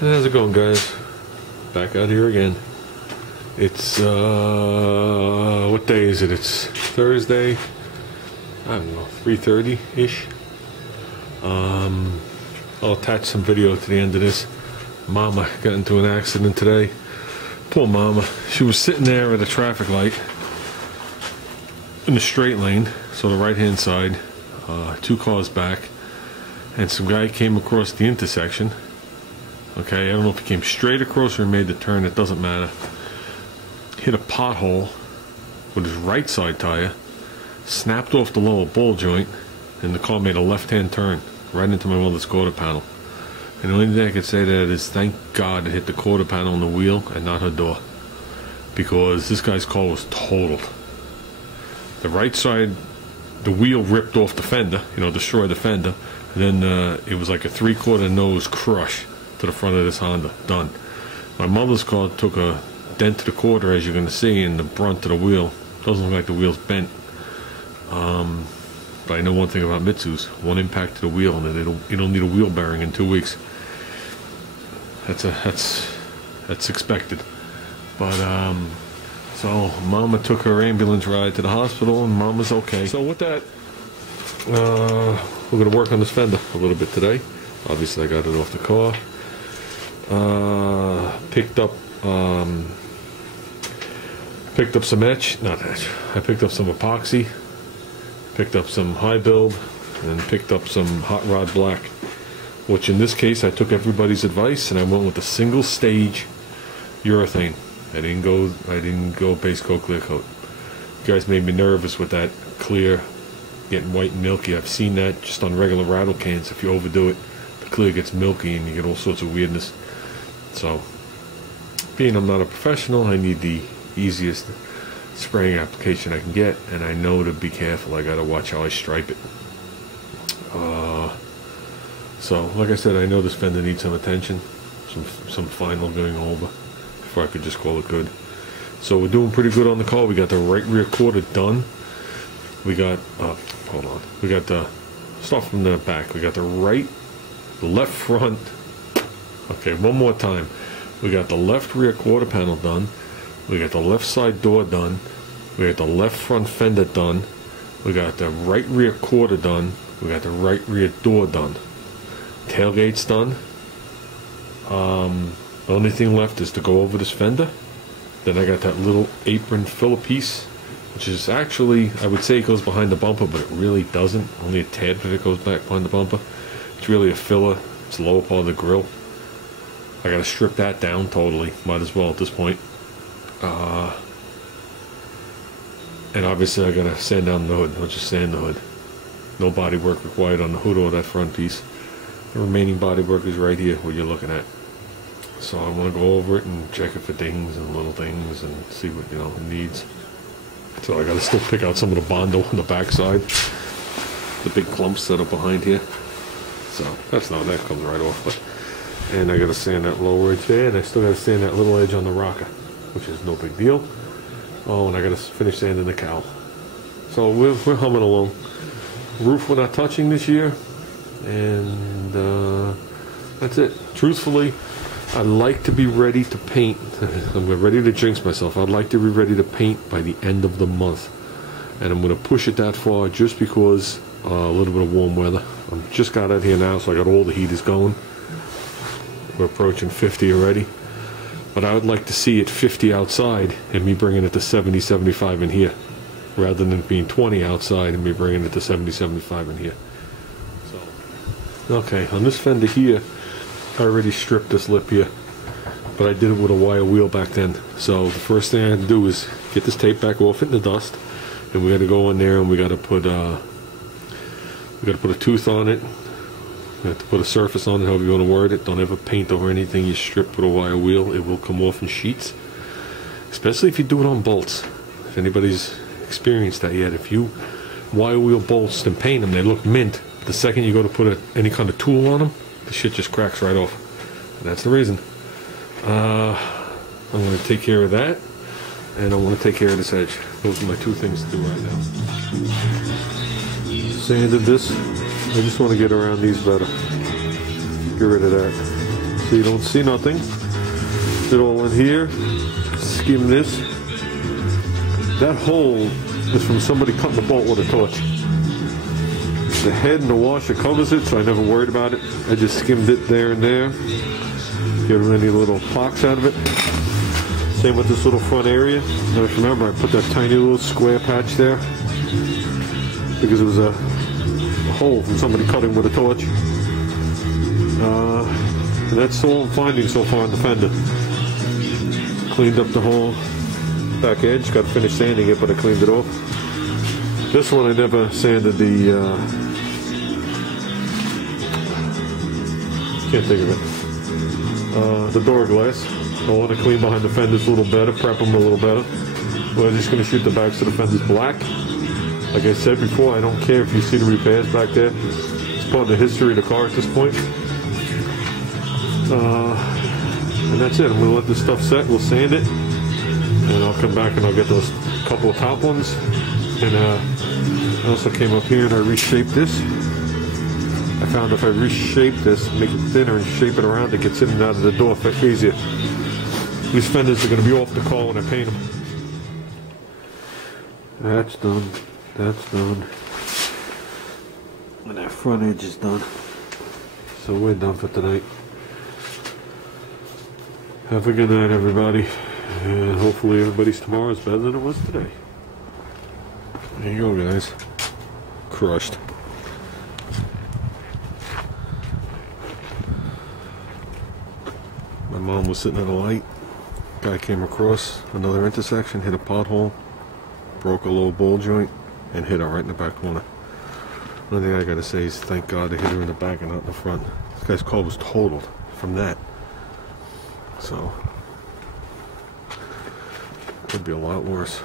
How's it going, guys? Back out here again. It's what day is it? It's Thursday. I don't know, 3:30-ish. I'll attach some video to the end of this. Mama got into an accident today. Poor Mama. She was sitting there at a traffic light in the straight lane, so the right-hand side, 2 cars back, and some guy came across the intersection. Okay, I don't know if he came straight across or made the turn, it doesn't matter. Hit a pothole with his right side tire, snapped off the lower ball joint, and the car made a left-hand turn right into my mother's quarter panel. And the only thing I can say to that is thank God it hit the quarter panel on the wheel and not her door, because this guy's car was totaled. The right side, the wheel ripped off the fender, destroyed the fender, and then it was like a 3/4 nose crush to the front of this Honda. Done. My mother's car took a dent to the quarter, as you're going to see, in the brunt of the wheel. Doesn't look like the wheel's bent. But I know one thing about Mitsus: one impact to the wheel, and it'll need a wheel bearing in 2 weeks. That's expected. But so Mama took her ambulance ride to the hospital, and Mama's okay. So with that, we're going to work on this fender a little bit today. Obviously, I got it off the car. Picked up some etch, not etch. I picked up some epoxy, picked up some high build, and picked up some hot rod black. Which in this case, I took everybody's advice and I went with a single stage urethane. I didn't go base coat, clear coat. You guys made me nervous with that clear getting white and milky. I've seen that just on regular rattle cans. If you overdo it, the clear gets milky and you get all sorts of weirdness. So, being I'm not a professional, I need the easiest spraying application I can get, and I know to be careful. I gotta watch how I stripe it. So, like I said, I know this fender needs some attention, some final going over before I could just call it good. So we're doing pretty good on the car. We got the right rear quarter done. We got hold on. We got the stuff from the back. We got the left front. Okay, one more time. We got the left rear quarter panel done. We got the left side door done. We got the left front fender done. We got the right rear quarter done. We got the right rear door done. Tailgate's done. The only thing left is to go over this fender. Then I got that little apron filler piece, which is actually, I would say it goes behind the bumper, but it really doesn't. Only a tad bit it goes back behind the bumper. It's really a filler. It's the lower part of the grill. I gotta strip that down totally. Might as well at this point. And obviously I gotta sand down the hood. I'll just sand the hood. No body work required on the hood or that front piece. The remaining body work is right here, what you're looking at. So I want to go over it and check it for dings and little things and see what it needs. So I gotta still pick out some of the Bondo on the backside. The big clumps that are behind here. So that comes right off. And I gotta sand that lower edge there, and I still gotta sand that little edge on the rocker, which is no big deal. Oh, and I gotta finish sanding the cowl. So we're humming along. Roof we're not touching this year, and that's it. Truthfully, I'd like to be ready to paint. I'm ready to jinx myself. I'd like to be ready to paint by the end of the month, and I'm gonna push it that far just because a little bit of warm weather. I'm just got out here now, so I got all the heaters going. We're approaching 50 already, but I would like to see it 50 outside and me bringing it to 70, 75 in here, rather than being 20 outside and me bringing it to 70, 75 in here. So, okay, on this fender here, I already stripped this lip here, but I did it with a wire wheel back then. So the first thing I had to do is get this tape back off it in the dust, and we got to go in there and we got to put a tooth on it. You have to put a surface on it, however you want to word it. Don't ever paint over anything you strip with a wire wheel. It will come off in sheets, especially if you do it on bolts. If anybody's experienced that yet, if you wire wheel bolts and paint them, they look mint. The second you go to put any kind of tool on them, the shit just cracks right off. And that's the reason. I'm going to take care of that, and I want to take care of this edge. Those are my two things to do right now. Sanded this. I just want to get around these better. Get rid of that. so you don't see nothing. It all in here. Skim this. That hole is from somebody cutting the bolt with a torch. The head and the washer covers it, so I never worried about it. I just skimmed it there and there. Get any little plaques out of it. Same with this little front area. Now if you remember, I put that tiny little square patch there because it was a hole from somebody cutting with a torch. And that's all I'm finding so far on the fender. Cleaned up the whole back edge. Got to finish sanding it, but I cleaned it off. This one I never sanded the, can't think of it. The door glass. I want to clean behind the fenders a little better, prep them a little better. We're just going to shoot the backs of the fenders black. Like I said before, I don't care if you see the repairs back there. It's part of the history of the car at this point. And that's it. I'm going to let this stuff set. We'll sand it. And I'll come back and I'll get those couple of top ones. And I also came up here and I reshaped this. I found if I reshape this, make it thinner and shape it around, it gets in and out of the door easier. These fenders are going to be off the car when I paint them. That's done. That's done. And that front edge is done. So we're done for tonight. Have a good night, everybody. And hopefully everybody's tomorrow is better than it was today. There you go, guys. Crushed. My mom was sitting at a light. Guy came across another intersection, hit a pothole, broke a low ball joint, and hit her right in the back corner. One thing I gotta say is thank God they hit her in the back and not in the front. This guy's car was totaled from that. So, could be a lot worse.